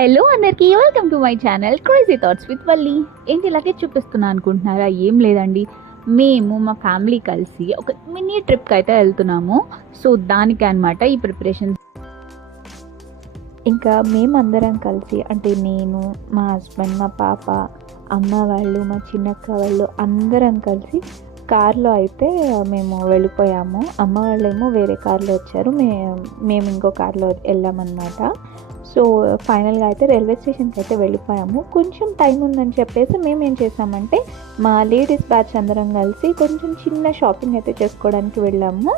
Hello అందరికీ welcome to my channel crazy thoughts with Valli. ఏంటి ఇలాగే చూపిస్తున్నా అనుకుంటున్నారా? ఏం లేదండి, మేము మా ఫ్యామిలీ కలిసి ఒక మినీ ట్రిప్కి అయితే వెళ్తున్నాము. సో దానికి అనమాట ఈ ప్రిపరేషన్స్. ఇంకా మేమందరం కలిసి, అంటే నేను, మా హస్బెండ్, మా పాప, అమ్మ వాళ్ళు, మా చిన్నక్క వాళ్ళు అందరం కలిసి కార్లో అయితే మేము వెళ్ళిపోయాము. అమ్మ వాళ్ళేమో వేరే కార్లో వచ్చారు, మేము ఇంకో కార్లో వెళ్ళామన్నమాట. సో ఫైనల్గా అయితే రైల్వే స్టేషన్కి అయితే వెళ్ళిపోయాము. కొంచెం టైం ఉందని చెప్పేసి మేము ఏం చేసామంటే మా లేడీస్ బ్యాచ్ అందరం కలిసి కొంచెం చిన్న షాపింగ్ అయితే చేసుకోవడానికి వెళ్ళాము.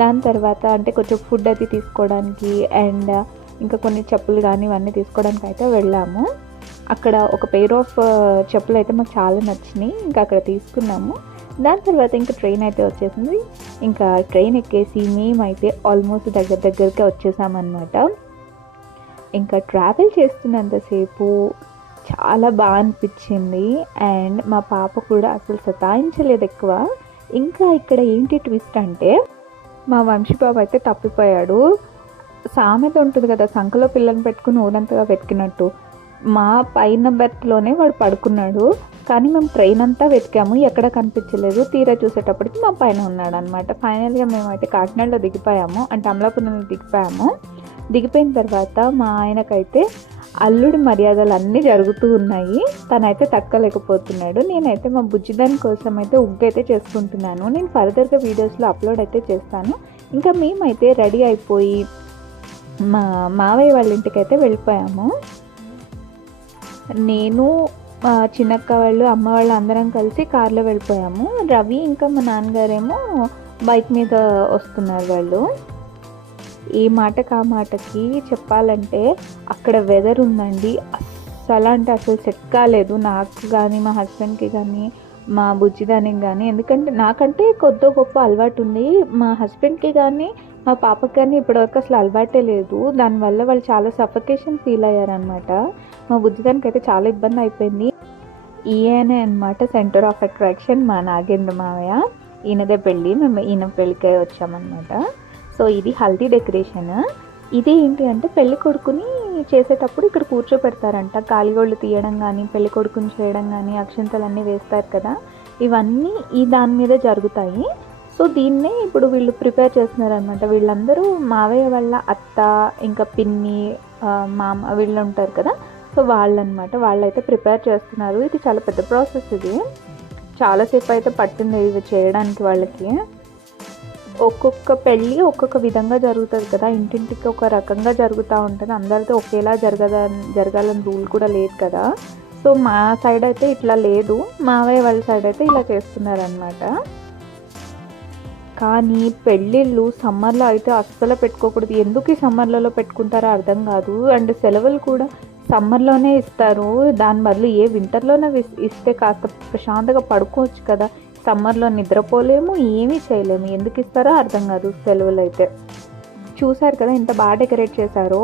దాని తర్వాత అంటే కొంచెం ఫుడ్ అది తీసుకోవడానికి అండ్ ఇంకా కొన్ని చెప్పులు కానీ ఇవన్నీ తీసుకోవడానికి అయితే వెళ్ళాము. అక్కడ ఒక పెయిర్ ఆఫ్ చెప్పులు అయితే మాకు చాలా నచ్చినాయి, ఇంకా అక్కడ తీసుకున్నాము. దాని తర్వాత ఇంకా ట్రైన్ అయితే వచ్చేసింది. ఇంకా ట్రైన్ ఎక్కేసి మేమైతే ఆల్మోస్ట్ దగ్గరికి వచ్చేసామన్నమాట. ఇంకా ట్రావెల్ చేస్తున్నంతసేపు చాలా బాగా అనిపించింది అండ్ మా పాప కూడా అసలు సతాయించలేదు ఎక్కువ. ఇంకా ఇక్కడ ఏంటి ట్విస్ట్ అంటే మా వంశీబాబు అయితే తప్పిపోయాడు. సామెత ఉంటుంది కదా, సంకలో పిల్లని పెట్టుకుని ఊరంతగా వెతికినట్టు. మా పైన బెర్త్లోనే వాడు పడుకున్నాడు, కానీ మేము ట్రైన్ అంతా వెతికాము, ఎక్కడ కనిపించలేదు. తీరా చూసేటప్పటికి మా పైన ఉన్నాడు అనమాట. ఫైనల్గా మేమైతే కాకినాడలో దిగిపోయాము, అంటే అమలాపురంలో దిగిపోయాము. దిగిపోయిన తర్వాత మా ఆయనకైతే అల్లుడి మర్యాదలు అన్నీ జరుగుతూ ఉన్నాయి. తనైతే తక్కలేకపోతున్నాడు. నేనైతే మా బుజ్జిదాని కోసం అయితే ఉగ్గైతే చేసుకుంటున్నాను. నేను ఫర్దర్గా వీడియోస్లో అప్లోడ్ అయితే చేస్తాను. ఇంకా మేమైతే రెడీ అయిపోయి మా మావయ్య వాళ్ళ ఇంటికి అయితే వెళ్ళిపోయాము. నేను, మా చిన్నక్క వాళ్ళు, అమ్మ వాళ్ళు అందరం కలిసి కార్లో వెళ్ళిపోయాము. రవి ఇంకా మా నాన్నగారేమో బైక్ మీద వస్తున్నారు. వాళ్ళు ఏ మాటకు ఆ మాటకి చెప్పాలంటే అక్కడ వెదర్ ఉందండి, అస్సలు అంటే అసలు సెట్ కాలేదు నాకు కానీ, మా హస్బెండ్కి కానీ, మా బుజ్జిదానికి కానీ. ఎందుకంటే నాకంటే కొద్ది గొప్ప అలవాటు ఉంది, మా హస్బెండ్కి కానీ మా పాపకి కానీ ఇప్పటివరకు అసలు అలవాటే లేదు. దానివల్ల వాళ్ళు చాలా సఫకేషన్ ఫీల్ అయ్యారనమాట. మా బుజ్జిదానికి అయితే చాలా ఇబ్బంది అయిపోయింది. ఈయనే అనమాట సెంటర్ ఆఫ్ అట్రాక్షన్, మా నాగేంద్ర మావయ్య. ఈయనదే పెళ్ళి, మేము ఈయన పెళ్ళికే వచ్చామన్నమాట. సో ఇది హల్దీ డెకరేషన్. ఇది ఏంటి అంటే పెళ్లి కొడుకుని చేసేటప్పుడు ఇక్కడ కూర్చోపెడతారంట. గాలిగోళ్ళు తీయడం కానీ, పెళ్లి కొడుకుని చేయడం కానీ, అక్షింతలన్నీ వేస్తారు కదా, ఇవన్నీ ఈ దాని మీద జరుగుతాయి. సో దీన్నే ఇప్పుడు వీళ్ళు ప్రిపేర్ చేస్తున్నారనమాట. వీళ్ళందరూ మావయ్య వాళ్ళ అత్త, ఇంకా పిన్ని, మామ వీళ్ళు ఉంటారు కదా, సో వాళ్ళనమాట. వాళ్ళైతే ప్రిపేర్ చేస్తున్నారు. ఇది చాలా పెద్ద ప్రాసెస్, ఇది చాలాసేపు అయితే పట్టింది ఇవి చేయడానికి వాళ్ళకి. ఒక్కొక్క పెళ్ళి ఒక్కొక్క విధంగా జరుగుతుంది కదా, ఇంటింటికి ఒక రకంగా జరుగుతూ ఉంటుంది. అందరితో ఒకేలా జరగాలని రూల్ కూడా లేదు కదా. సో మా సైడ్ అయితే ఇట్లా లేదు, మావయ్య వాళ్ళ సైడ్ అయితే ఇలా చేస్తున్నారనమాట. కానీ పెళ్ళిళ్ళు సమ్మర్లో అయితే అస్సలు పెట్టుకోకూడదు. ఎందుకు ఈ సమ్మర్లలో పెట్టుకుంటారో అర్థం కాదు. అండ్ సెలవులు కూడా సమ్మర్లోనే ఇస్తారు, దాని బదులు ఏ వింటర్లోనే ఇస్తే కాస్త ప్రశాంతంగా పడుకోవచ్చు కదా. సమ్మర్లో నిద్రపోలేము, ఏమీ చేయలేము, ఎందుకు ఇస్తారో అర్థం కాదు సెలవులు అయితే. చూసారు కదా ఎంత బాగా డెకరేట్ చేశారో.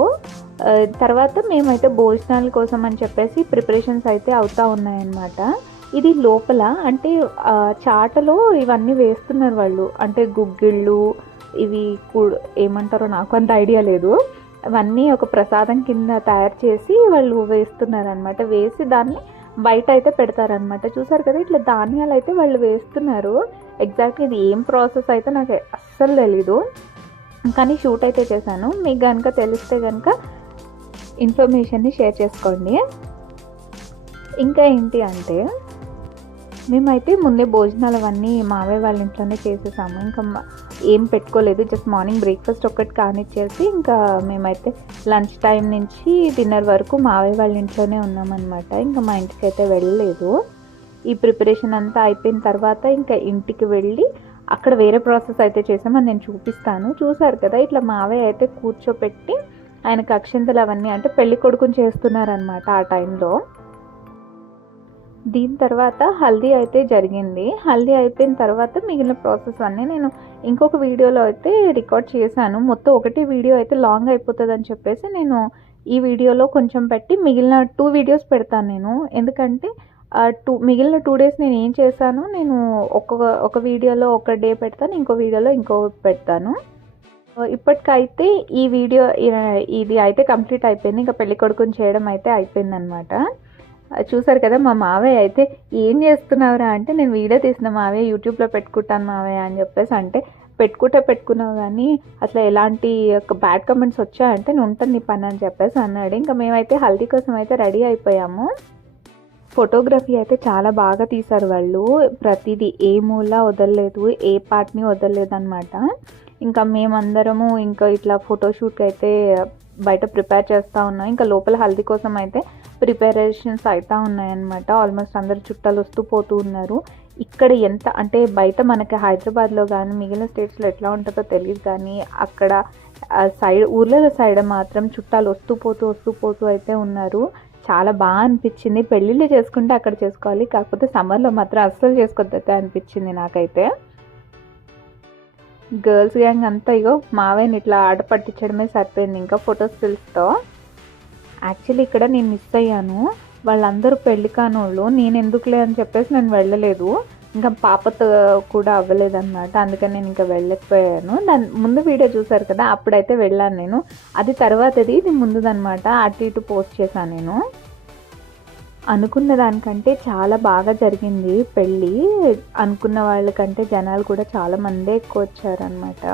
తర్వాత మేమైతే భోజనాల కోసం అని చెప్పేసి ప్రిపరేషన్స్ అయితే అవుతూ ఉన్నాయన్నమాట. ఇది లోపల అంటే చాటలో ఇవన్నీ వేస్తున్నారు వాళ్ళు, అంటే గుగ్గిళ్ళు ఇవి ఏమంటారో నాకు అంత ఐడియా లేదు. అవన్నీ ఒక ప్రసాదం కింద తయారు చేసి వాళ్ళు వేస్తున్నారనమాట. వేసి దాన్ని బయట అయితే పెడతారనమాట. చూసారు కదా ఇట్లా ధాన్యాలు అయితే వాళ్ళు వేస్తున్నారు. ఎగ్జాక్ట్గా ఇది ఏం ప్రాసెస్ అయితే నాకు అస్సలు తెలీదు, కానీ షూట్ అయితే చేశాను. మీకు కనుక తెలిస్తే కనుక ఇన్ఫర్మేషన్ని షేర్ చేసుకోండి. ఇంకా ఏంటి అంటే మేమైతే ముందే భోజనాలు అవన్నీ మావయ్య వాళ్ళ ఇంట్లోనే చేసేసాము. ఇంకా ఏం పెట్టుకోలేదు, జస్ట్ మార్నింగ్ బ్రేక్ఫాస్ట్ ఒక్కటి కానిచ్చేసి ఇంకా మేమైతే లంచ్ టైం నుంచి డిన్నర్ వరకు మావయ్య వాళ్ళ ఇంట్లోనే ఉన్నామన్నమాట. ఇంకా మా ఇంటికి అయితే వెళ్ళలేదు. ఈ ప్రిపరేషన్ అంతా అయిపోయిన తర్వాత ఇంకా ఇంటికి వెళ్ళి అక్కడ వేరే ప్రాసెస్ అయితే చేసామని నేను చూపిస్తాను. చూసారు కదా ఇట్లా మావయ్య అయితే కూర్చోపెట్టి ఆయనకు అక్షింతలు అవన్నీ, అంటే పెళ్లి కొడుకుని చేస్తున్నారనమాట ఆ టైంలో. దీని తర్వాత హల్దీ అయితే జరిగింది. హల్దీ అయిపోయిన తర్వాత మిగిలిన ప్రాసెస్ అన్నీ నేను ఇంకొక వీడియోలో అయితే రికార్డ్ చేశాను. మొత్తం ఒకటి వీడియో అయితే లాంగ్ అయిపోతుంది అని చెప్పేసి నేను ఈ వీడియోలో కొంచెం పెట్టి మిగిలిన 2 వీడియోస్ పెడతాను నేను. ఎందుకంటే మిగిలిన 2 డేస్ నేను ఏం చేశాను, నేను ఒక వీడియోలో ఒక డే పెడతాను, ఇంకో వీడియోలో ఇంకో పెడతాను. ఇప్పటికైతే ఈ వీడియో ఇది అయితే కంప్లీట్ అయిపోయింది. ఇంకా పెళ్లి కొడుకుని చేయడం అయితే అయిపోయిందనమాట. చూసారు కదా, మా మావయ్య అయితే ఏం చేస్తున్నావురా అంటే, నేను వీడియో తీసిన మావయ్య యూట్యూబ్లో పెట్టుకుంటాను మావయ్య అని చెప్పేసి అంటే, పెట్టుకున్నావు కానీ అసలు ఎలాంటి బ్యాడ్ కమెంట్స్ వచ్చాయంటే నేను ఉంటాను నీ పని అని చెప్పేసి అన్నాడు. ఇంకా మేమైతే హల్దీ కోసం అయితే రెడీ అయిపోయాము. ఫోటోగ్రఫీ అయితే చాలా బాగా తీశారు వాళ్ళు. ప్రతిదీ ఏ మూల వదలలేదు, ఏ పార్ట్ని వదలలేదు అనమాట. ఇంకా మేమందరము ఇంకా ఇట్లా ఫోటోషూట్కి అయితే బయట ప్రిపేర్ చేస్తూ ఉన్నాం. ఇంకా లోపల హల్దీ కోసం అయితే ప్రిపరేషన్స్ అవుతూ ఉన్నాయన్నమాట. ఆల్మోస్ట్ అందరు చుట్టాలు వస్తూ పోతూ ఉన్నారు. ఇక్కడ ఎంత అంటే బయట మనకి హైదరాబాద్లో కానీ మిగిలిన స్టేట్స్లో ఎట్లా ఉంటుందో తెలియదు, కానీ అక్కడ సైడ్ ఊర్ల సైడ్ మాత్రం చుట్టాలు వస్తూ పోతూ అయితే ఉన్నారు. చాలా బాగా అనిపించింది. పెళ్ళిళ్ళు చేసుకుంటే అక్కడ చేసుకోవాలి, కాకపోతే సమ్మర్లో మాత్రం అస్సలు చేసుకోవద్దు అనిపించింది నాకైతే. గర్ల్స్ గ్యాంగ్ అంతా ఇగో మావయ్యని ఇట్లా ఆట పట్టించడమే సరిపోయింది ఇంకా ఫోటో స్టిల్స్తో. యాక్చువల్లీ ఇక్కడ నేను మిస్ అయ్యాను. వాళ్ళందరూ పెళ్లి కానోళ్ళు, నేను ఎందుకులే అని చెప్పేసి నేను వెళ్ళలేదు. ఇంకా పాపతో కూడా అవ్వలేదన్నమాట, అందుకని నేను ఇంకా వెళ్ళకపోయాను. దాని ముందు వీడియో చూసారు కదా, అప్పుడైతే వెళ్ళాను నేను. అది తర్వాతది, ఇది ముందుదనమాట. అటు ఇటు పోస్ట్ చేశాను నేను. అనుకున్న దానికంటే చాలా బాగా జరిగింది పెళ్ళి. అనుకున్న వాళ్ళకంటే జనాలు కూడా చాలా మందే ఎక్కువ వచ్చారనమాట.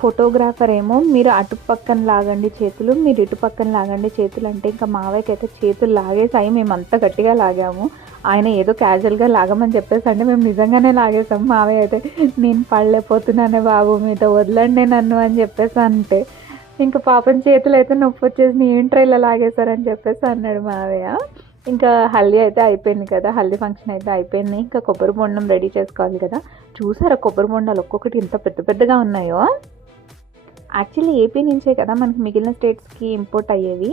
ఫోటోగ్రాఫర్ ఏమో మీరు అటు పక్కన లాగండి చేతులు, మీరు ఇటు పక్కన లాగండి చేతులు అంటే, ఇంకా మావయ్యకి అయితే చేతులు లాగేసాయి. మేము అంత గట్టిగా లాగాము. ఆయన ఏదో క్యాజువల్గా లాగమని చెప్పేసి అంటే మేము నిజంగానే లాగేసాం. మావయ్య అయితే నేను పడలేకపోతున్నానే బాబు, మీతో వదలండి నన్ను అని చెప్పేసి అంటే, ఇంకా పాపం చేతులు అయితే నొప్పి వచ్చేసి ఏంట్రా ఇలా లాగేశారని చెప్పేసి అన్నాడు మావయ్య. ఇంకా హల్దీ అయితే అయిపోయింది కదా, హల్దీ ఫంక్షన్ అయితే అయిపోయింది. ఇంకా కొబ్బరి బొండం రెడీ చేసుకోవాలి కదా. చూసారా కొబ్బరి బొండాలు ఒక్కొక్కటి ఇంత పెద్దగా ఉన్నాయో. యాక్చువల్లీ ఏపీ నుంచే కదా మనకి మిగిలిన స్టేట్స్కి ఇంపోర్ట్ అయ్యేవి.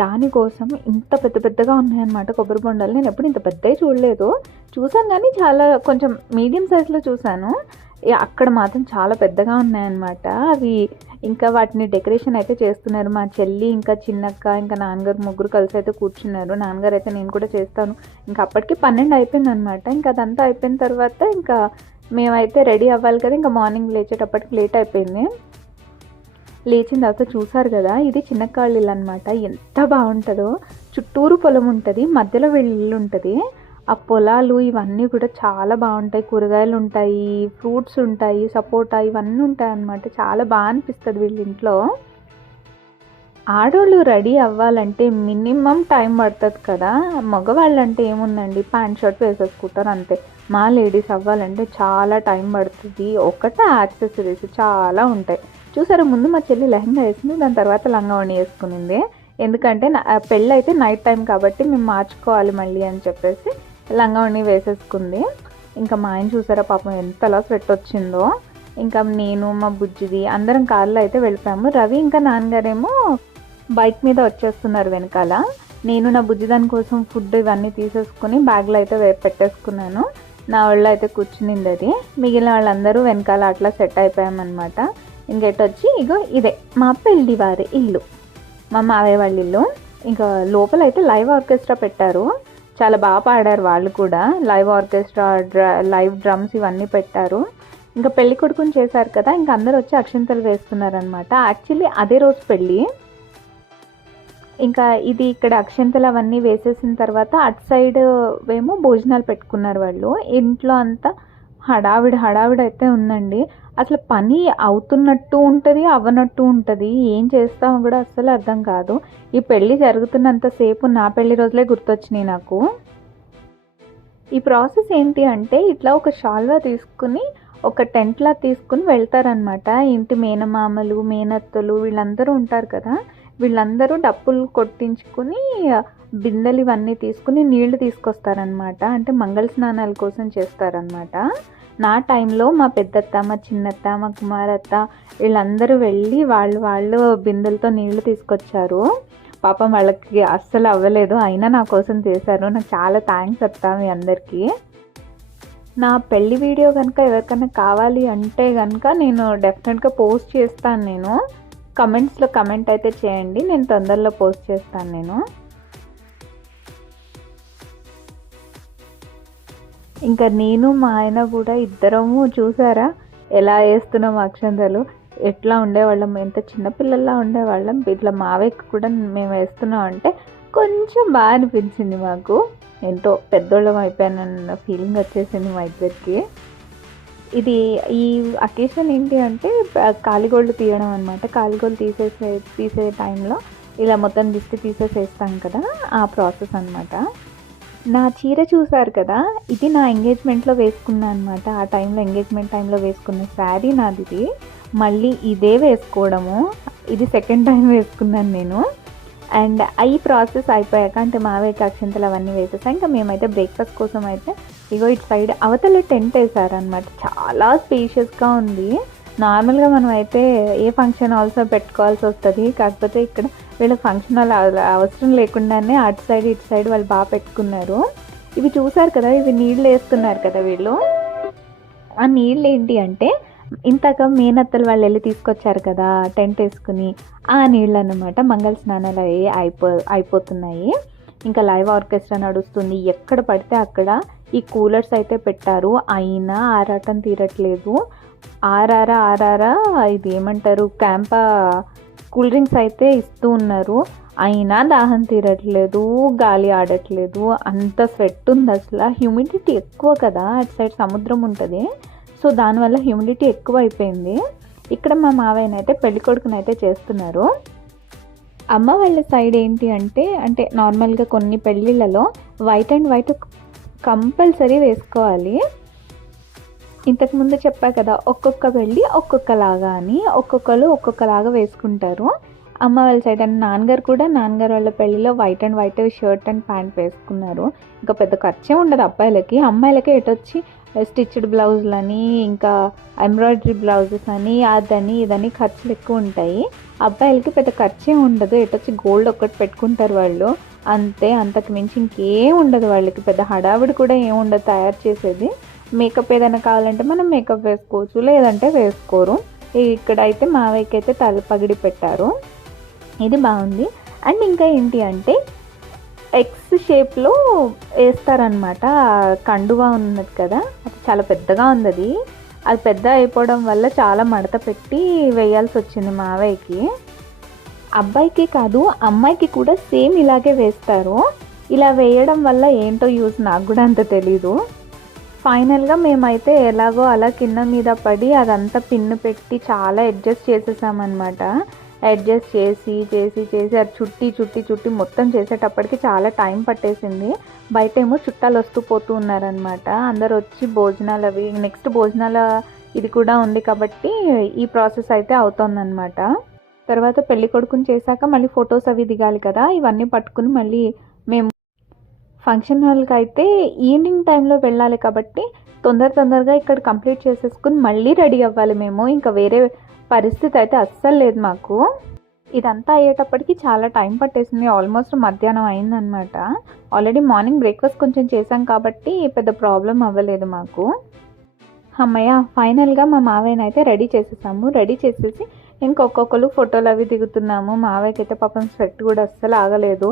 దానికోసం ఇంత పెద్దగా ఉన్నాయన్నమాట కొబ్బరి బొండాలు. నేను ఎప్పుడు ఇంత పెద్దవి చూడలేదు. చూసాను కానీ చాలా కొంచెం మీడియం సైజులో చూసాను. అక్కడ మాత్రం చాలా పెద్దగా ఉన్నాయన్నమాట అవి. ఇంకా వాటిని డెకరేషన్ అయితే చేస్తున్నారు. మా చెల్లి ఇంకా చిన్నక్క ఇంకా నాన్నగారు ముగ్గురు కలిసి అయితే కూర్చున్నారు. నాన్నగారు అయితే నేను కూడా చేస్తాను. ఇంకా అప్పటికి 12 అయిపోయింది అనమాట. ఇంకా అదంతా అయిపోయిన తర్వాత ఇంకా మేమైతే రెడీ అవ్వాలి కదా. ఇంకా మార్నింగ్ లేచేటప్పటికి లేట్ అయిపోయింది. లేచిన తర్వాత చూసారు కదా, ఇది చిన్నక్క వాళ్ళ ఇల్లు అనమాట. ఎంత బాగుంటుందో, చుట్టూరు పొలం ఉంటుంది, మధ్యలో వీళ్ళ ఇల్లు ఉంటుంది. ఆ పొలాలు ఇవన్నీ కూడా చాలా బాగుంటాయి. కూరగాయలు ఉంటాయి, ఫ్రూట్స్ ఉంటాయి, సపోటా ఇవన్నీ ఉంటాయి అన్నమాట. చాలా బాగా అనిపిస్తుంది వీళ్ళ ఇంట్లో. ఆడవాళ్ళు రెడీ అవ్వాలంటే మినిమం టైం పడుతుంది కదా. మగవాళ్ళు అంటే ఏముందండి, ప్యాంట్ షర్ట్ వేసేసుకుంటారు అంతే. మా లేడీస్ అవ్వాలంటే చాలా టైం పడుతుంది. ఒకటే యాక్సెసరీస్ చాలా ఉంటాయి. చూసారా, ముందు మా చెల్లి లెహంగా వేసింది, దాని తర్వాత లంగావణి వేసుకునింది. ఎందుకంటే పెళ్ళి అయితే నైట్ టైం కాబట్టి మేము మార్చుకోవాలి మళ్ళీ అని చెప్పేసి లంగావణి వేసేసుకుంది. ఇంకా మా ఆయన చూసారా పాపం ఎంతలా స్వెట్ వచ్చిందో. ఇంకా నేను మా బుజ్జిది అందరం కార్లో అయితే వెళ్ళిపోయాము. రవి ఇంకా నాన్నగారేమో బైక్ మీద వచ్చేస్తున్నారు వెనకాల. నేను నా బుజ్జి దాని కోసం ఫుడ్ ఇవన్నీ తీసేసుకుని బ్యాగ్లో అయితే పెట్టేసుకున్నాను. నా వాళ్ళు అయితే కూర్చునింది అది. మిగిలిన వాళ్ళందరూ వెనకాల అట్లా సెట్ అయిపోయామన్నమాట. ఇంకెటొచ్చి ఇగో ఇదే మా పెళ్ళి వారి ఇల్లు, మా మావయ్య వాళ్ళ ఇల్లు. ఇంకా లోపల అయితే లైవ్ ఆర్కెస్ట్రా పెట్టారు. చాలా బాగా పాడారు వాళ్ళు కూడా. లైవ్ ఆర్కెస్ట్రా, లైవ్ డ్రమ్స్ ఇవన్నీ పెట్టారు. ఇంకా పెళ్లి కొడుకుని చేశారు కదా, ఇంకా అందరూ వచ్చి అక్షింతలు వేస్తున్నారనమాట. యాక్చువల్లీ అదే రోజు పెళ్ళి. ఇంకా ఇది ఇక్కడ అక్షింతలు అవన్నీ వేసేసిన తర్వాత అటు సైడ్ ఏమో భోజనాలు పెట్టుకున్నారు వాళ్ళు. ఇంట్లో అంతా హడావిడి అయితే ఉందండి. అసలు పని అవుతున్నట్టు ఉంటుంది, అవ్వనట్టు ఉంటుంది. ఏం చేస్తామో కూడా అస్సలు అర్థం కాదు. ఈ పెళ్ళి జరుగుతున్నంతసేపు నా పెళ్లి రోజులే గుర్తొచ్చినాయి నాకు. ఈ ప్రాసెస్ ఏంటి అంటే, ఇట్లా ఒక షాల్వా తీసుకుని ఒక టెంట్లా తీసుకుని వెళ్తారనమాట. ఇంటి మేనమామలు, మేనత్తలు వీళ్ళందరూ ఉంటారు కదా, వీళ్ళందరూ డప్పులు కొట్టించుకుని బిందెలు ఇవన్నీ తీసుకుని నీళ్లు తీసుకొస్తారనమాట. అంటే మంగళ స్నానాల కోసం చేస్తారనమాట. నా టైంలో మా పెద్దత్త, మా చిన్నత్త, మా కుమారత్త వీళ్ళందరూ వెళ్ళి వాళ్ళు బిందెలతో నీళ్లు తీసుకొచ్చారు. పాపం వాళ్ళకి అస్సలు అవ్వలేదు, అయినా నా కోసం చేశారు. నాకు చాలా థ్యాంక్స్ అత్త మీ అందరికీ. నా పెళ్లి వీడియో కనుక ఎవరికైనా కావాలి అంటే కనుక నేను డెఫినెట్గా పోస్ట్ చేస్తాను. నేను కమెంట్స్లో కమెంట్ అయితే చేయండి, నేను తొందరలో పోస్ట్ చేస్తాను. నేను ఇంకా నేను మా ఆయన కూడా ఇద్దరము చూసారా ఎలా వేస్తున్నాం అక్షంతలు, ఎట్లా ఉండేవాళ్ళం, ఎంత చిన్నపిల్లల్లా ఉండేవాళ్ళం, ఇట్లా మావయ్యకి కూడా మేము వేస్తున్నాం అంటే కొంచెం బాగా అనిపించింది మాకు. ఎంతో పెద్దోళ్ళం అయిపోయానన్న ఫీలింగ్ వచ్చేసింది మా ఇద్దరికి. ఇది ఈ అకేషన్ ఏంటి అంటే కాలిగోళ్ళు తీయడం అనమాట. కాలిగోళ్ళు తీసే టైంలో ఇలా మొత్తం దిష్టి తీసేసేస్తాం కదా, ఆ ప్రాసెస్ అనమాట. నా చీర చూసారు కదా, ఇది నా ఎంగేజ్మెంట్లో వేసుకున్నాను అనమాట. ఆ టైంలో ఎంగేజ్మెంట్ టైంలో వేసుకున్న శారీ నాది ఇది. మళ్ళీ ఇదే వేసుకోవడము, ఇది సెకండ్ టైం వేసుకున్నాను నేను. అండ్ ఈ ప్రాసెస్ అయిపోయాక అంటే మావయ్యకి అక్షంతలు అవన్నీ వేసేసాం. ఇంకా మేమైతే బ్రేక్ఫాస్ట్ కోసం అయితే ఇగో ఇటు సైడ్ అవతల టెంట్ వేసారనమాట. చాలా స్పేషియస్గా ఉంది. నార్మల్గా మనం అయితే ఏ ఫంక్షన్ హాల్స్లో పెట్టుకోవాల్సి వస్తుంది, కాకపోతే ఇక్కడ వీళ్ళ ఫంక్షన్ హాల్ అవసరం లేకుండానే అటు సైడ్ ఇటు సైడ్ వాళ్ళు బాగా పెట్టుకున్నారు. ఇవి చూసారు కదా, ఇవి నీళ్ళు వేస్తున్నారు కదా వీళ్ళు. ఆ నీళ్ళు ఏంటి అంటే ఇంతక మేనత్తలు వాళ్ళు వెళ్ళి తీసుకొచ్చారు కదా టెంట్ వేసుకుని, ఆ నీళ్ళు అన్నమాట. మంగళ స్నానాలు అయిపోతున్నాయి. ఇంకా లైవ్ ఆర్కెస్ట్రా నడుస్తుంది. ఎక్కడ పడితే అక్కడ ఈ కూలర్స్ అయితే పెట్టారు, అయినా ఆరాటం తీరట్లేదు. ఆరారా ఇది ఏమంటారు, క్యాంపా కూల్ డ్రింక్స్ అయితే ఇస్తూ ఉన్నారు, అయినా దాహం తీరట్లేదు, గాలి ఆడట్లేదు. అంత స్వెట్ ఉంది అసలు. హ్యూమిడిటీ ఎక్కువ కదా, అటు సైడ్ సముద్రం ఉంటుంది, సో దానివల్ల హ్యూమిడిటీ ఎక్కువ అయిపోయింది. ఇక్కడ మా మావయ్యనైతే పెళ్ళికొడుకునైతే చేస్తున్నారు. అమ్మ వాళ్ళ సైడ్ ఏంటి అంటే నార్మల్గా కొన్ని పెళ్ళిళ్ళలో వైట్ అండ్ వైట్ కంపల్సరీ వేసుకోవాలి. ఇంతకుముందు చెప్పా కదా, ఒక్కొక్క పెళ్ళి ఒక్కొక్కలాగా అని, ఒక్కొక్కరు ఒక్కొక్కలాగా వేసుకుంటారు. అమ్మ వాళ్ళ సైడ్ అండ్ నాన్నగారు వాళ్ళ పెళ్ళిలో white and white shirt and pant వేసుకున్నారు. ఇంకా పెద్ద ఖర్చే ఉండదు అబ్బాయిలకి. అమ్మాయిలకి ఎటొచ్చి స్టిచ్డ్ బ్లౌజులని, ఇంకా ఎంబ్రాయిడరీ బ్లౌజెస్ అని, అదని ఇదని ఖర్చులు ఎక్కువ ఉంటాయి. అబ్బాయిలకి పెద్ద ఖర్చే ఉండదు, ఎటొచ్చి గోల్డ్ ఒక్కటి పెట్టుకుంటారు వాళ్ళు, అంతే. అంతకు మించి ఇంకేం ఉండదు వాళ్ళకి. పెద్ద హడావిడి కూడా ఏముండదు తయారు చేసేది. మేకప్ ఏదైనా కావాలంటే మనం మేకప్ వేసుకోవచ్చు, లేదంటే వేసుకోరు. ఇక్కడ అయితే మావయ్యకి అయితే పగిడి పెట్టారు, ఇది బాగుంది. అండ్ ఇంకా ఏంటి అంటే ఎక్స్ షేప్లో వేస్తారనమాట. కండువా ఉన్నది కదా, అది చాలా పెద్దగా ఉంది. అది పెద్ద అయిపోవడం వల్ల చాలా మడత పెట్టి వేయాల్సి వచ్చింది మావయ్యకి. అబ్బాయికి కాదు అమ్మాయికి కూడా సేమ్ ఇలాగే వేస్తారు. ఇలా వేయడం వల్ల ఏంటో యూజ్ నాకు కూడా అంత తెలీదు. ఫైనల్గా మేమైతే ఎలాగో అలా కింద మీద పడి అదంతా పిన్ను పెట్టి చాలా అడ్జస్ట్ చేసేసామన్నమాట. అడ్జస్ట్ చేసి అది చుట్టి మొత్తం చేసేటప్పటికి చాలా టైం పట్టేసింది. బయట ఏమో చుట్టాలు వస్తూ పోతూ ఉన్నారనమాట. అందరు వచ్చి భోజనాలు అవి, నెక్స్ట్ భోజనాల ఇది కూడా ఉంది కాబట్టి ఈ ప్రాసెస్ అయితే అవుతుందన్నమాట. తర్వాత పెళ్లి కొడుకుని చేశాక మళ్ళీ ఫొటోస్ అవి దిగాలి కదా, ఇవన్నీ పట్టుకుని మళ్ళీ మేము ఫంక్షన్ హాల్కి అయితే ఈవినింగ్ టైంలో వెళ్ళాలి కాబట్టి తొందరగా ఇక్కడ కంప్లీట్ చేసేసుకుని మళ్ళీ రెడీ అవ్వాలి మేము. ఇంకా వేరే పరిస్థితి అయితే అస్సలు లేదు మాకు. ఇదంతా అయ్యేటప్పటికి చాలా టైం పట్టేసింది, ఆల్మోస్ట్ మధ్యాహ్నం అయిందనమాట. ఆల్రెడీ మార్నింగ్ బ్రేక్ఫాస్ట్ కొంచెం చేశాం కాబట్టి పెద్ద ప్రాబ్లం అవ్వలేదు మాకు. అమ్మయ్య, ఫైనల్గా మా మావయ్యని అయితే రెడీ చేసేసాము. రెడీ చేసేసి ఇంకొకరు ఫోటోలు అవి దిగుతున్నాము. మావయ్యకి అయితే పాపం స్వెట్ కూడా అస్సలు ఆగలేదు,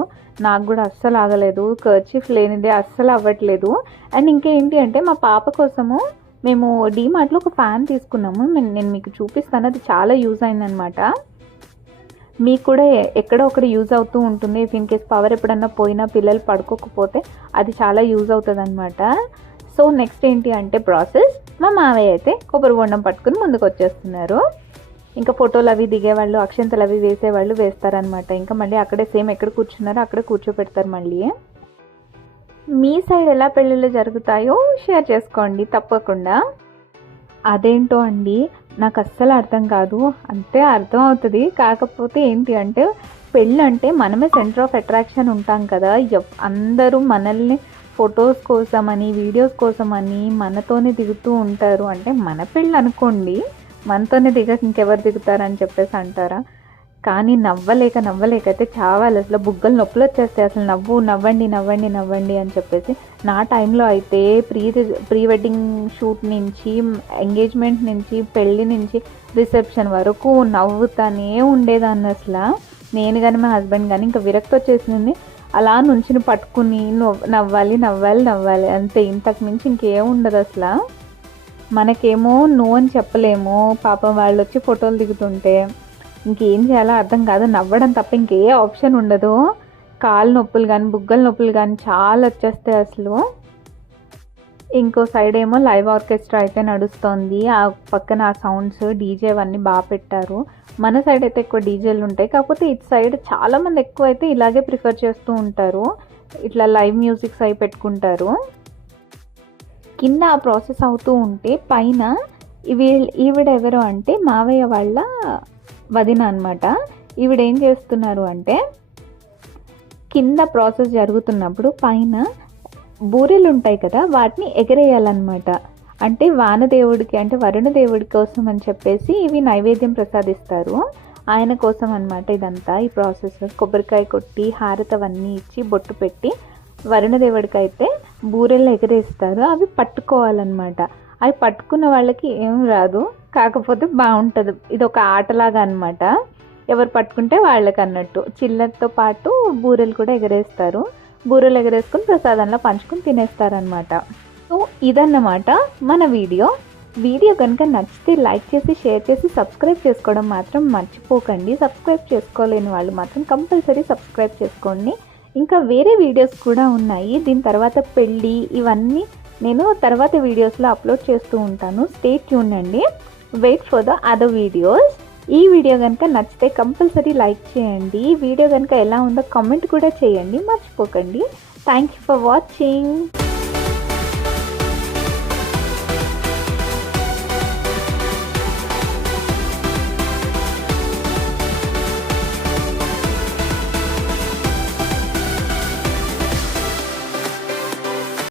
నాకు కూడా అస్సలు ఆగలేదు. కర్చీఫ్ లేనిదే అస్సలు అవ్వట్లేదు. అండ్ ఇంకేంటి అంటే మా పాప కోసము మేము డీమార్ట్లో ఒక ఫ్యాన్ తీసుకున్నాము. నేను మీకు చూపిస్తాను, అది చాలా యూజ్ అయిందనమాట. మీకు కూడా ఎక్కడో ఒకటి యూజ్ అవుతూ ఉంటుంది. ఇఫ్ ఇన్ కేస్ పవర్ ఎప్పుడన్నా పోయినా పిల్లలు పడుకోకపోతే అది చాలా యూజ్ అవుతుంది అనమాట. సో నెక్స్ట్ ఏంటి అంటే ప్రాసెస్, మా మావయ్య అయితే కొబ్బరి బొండం పట్టుకుని ముందుకు వచ్చేస్తున్నారు. ఇంకా ఫోటోలు అవి దిగేవాళ్ళు, అక్షంతలు అవి వేసేవాళ్ళు వేస్తారనమాట. ఇంకా మళ్ళీ అక్కడే సేమ్ ఎక్కడ కూర్చున్నారో అక్కడే కూర్చోపెడతారు మళ్ళీ. మీ సైడ్ ఎలా పెళ్ళిళ్ళు జరుగుతాయో షేర్ చేసుకోండి తప్పకుండా. అదేంటో అండి నాకు అస్సలు అర్థం కాదు, అంతే అర్థం అవుతుంది. కాకపోతే ఏంటి అంటే పెళ్ళి అంటే మనమే సెంటర్ ఆఫ్ అట్రాక్షన్ ఉంటాం కదా. అందరూ మనల్ని ఫొటోస్ కోసమని, వీడియోస్ కోసమని మనతోనే దిగుతూ ఉంటారు. అంటే మన పెళ్ళి అనుకోండి, మనతోనే దిగక ఇంకెవరు దిగుతారని చెప్పేసి అంటారా. కానీ నవ్వలేక అయితే చావాలి, అసలు బుగ్గలు నొప్పులు వచ్చేస్తాయి. అసలు నవ్వండి అని చెప్పేసి. నా టైంలో అయితే ప్రీ వెడ్డింగ్ షూట్ నుంచి, ఎంగేజ్మెంట్ నుంచి, పెళ్ళి నుంచి రిసెప్షన్ వరకు నవ్వుతానే ఉండేదాన్ని. అసలు నేను కానీ మా హస్బెండ్ కానీ ఇంకా విరక్తి వచ్చేసింది. అలా నుంచిని పట్టుకుని నవ్వాలి అంతే, ఇంతకు మించి ఇంకేం ఉండదు అసలు. మనకేమో నో అని చెప్పలేము, పాపం వాళ్ళు వచ్చి ఫోటోలు దిగుతుంటే ఇంకేం చేయాలో అర్థం కాదు, నవ్వడం తప్ప ఇంకే ఆప్షన్ ఉండదు. కాళ్ళు నొప్పులు కానీ బుగ్గల నొప్పులు కానీ చాలా వచ్చేస్తాయి అసలు. ఇంకో సైడ్ ఏమో లైవ్ ఆర్కెస్ట్రా అయితే నడుస్తోంది, ఆ పక్కన ఆ సౌండ్స్ డీజే అవన్నీ బాగా పెట్టారు. మన సైడ్ అయితే ఎక్కువ డీజేలు ఉంటాయి, కాకపోతే ఇటు సైడ్ చాలామంది ఎక్కువ అయితే ఇలాగే ప్రిఫర్ చేస్తూ ఉంటారు, ఇట్లా లైవ్ మ్యూజిక్స్ అవి పెట్టుకుంటారు. కింద ఆ ప్రాసెస్ అవుతూ ఉంటే పైన ఈవిడెవరు అంటే మావయ్య వాళ్ళ వదిన అనమాట. ఈవిడేం చేస్తున్నారు అంటే కింద ప్రాసెస్ జరుగుతున్నప్పుడు పైన బూరెలు ఉంటాయి కదా, వాటిని ఎగరేయాలన్నమాట. అంటే వానదేవుడికి అంటే వరుణ దేవుడి కోసం అని చెప్పేసి ఇవి నైవేద్యం ప్రసాదిస్తారు, ఆయన కోసం అనమాట ఇదంతా ఈ ప్రాసెస్. కొబ్బరికాయ కొట్టి హారతవన్నీ ఇచ్చి బొట్టు పెట్టి వరుణదేవుడికి అయితే బూరెలు ఎగరేస్తారు, అవి పట్టుకోవాలన్నమాట. అవి పట్టుకున్న వాళ్ళకి ఏం రాదు, కాకపోతే బాగుంటుంది, ఇది ఒక ఆటలాగా అనమాట. ఎవరు పట్టుకుంటే వాళ్ళకి అన్నట్టు చిల్లరతో పాటు బూరెలు కూడా ఎగరేస్తారు, బూరెలు ఎగరేసుకొని ప్రసాదంలో పంచుకొని తినేస్తారనమాట. సో ఇదన్నమాట మన వీడియో కనుక నచ్చితే లైక్ చేసి షేర్ చేసి సబ్స్క్రైబ్ చేసుకోవడం మాత్రం మర్చిపోకండి. సబ్స్క్రైబ్ చేసుకోలేని వాళ్ళు మాత్రం కంపల్సరీ సబ్స్క్రైబ్ చేసుకోండి. ఇంకా వేరే వీడియోస్ కూడా ఉన్నాయి, దీని తర్వాత పెళ్ళి ఇవన్నీ నేను తర్వాత వీడియోస్లో అప్లోడ్ చేస్తూ ఉంటాను. స్టే ట్యూన్ అండి, wait for the other videos. ఈ వీడియో కనుక నచ్చితే కంపల్సరీ లైక్ చేయండి, ఈ వీడియో కనుక ఎలా ఉందో కామెంట్ కూడా చేయండి మర్చిపోకండి. Thank you for watching.